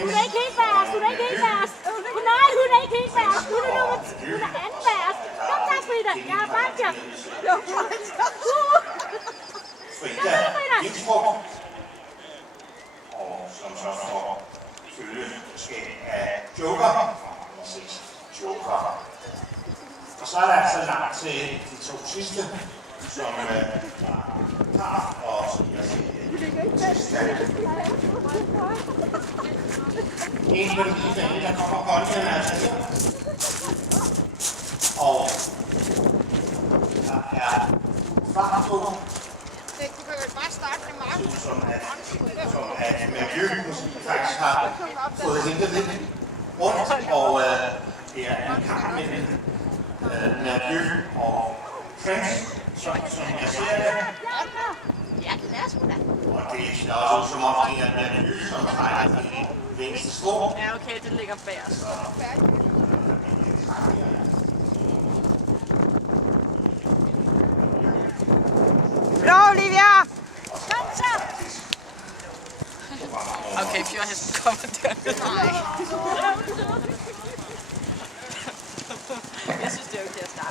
Hun er ikke helt værst, hun er ikke helt værst. Nej, hun er ikke helt værst. Hun er anden værst. Kom så, Frida. Jeg har bragt jer. Frida Gindstrup. Og som så får følgeskab af Joker. Joker. Og så er der altså langt til de to sidste, som tager og som jeg siger, en på den lille bane, der kommer hånden altså her. Og der er fart på. Du kan jo bare starte med mig. Som at miljø faktisk har fået hentet lidt rundt, og det er en kamp mellem miljø og friends, som jeg ser det. Ja, det er sgu da. Og det er også som om, det er miljø, som trækker det længste strå. Ja, okay, det ligger bagerst. Bra, Olivia! Kom så. Okay, fjordhesten kommer der. Nej. Jeg synes, det er okay at starte.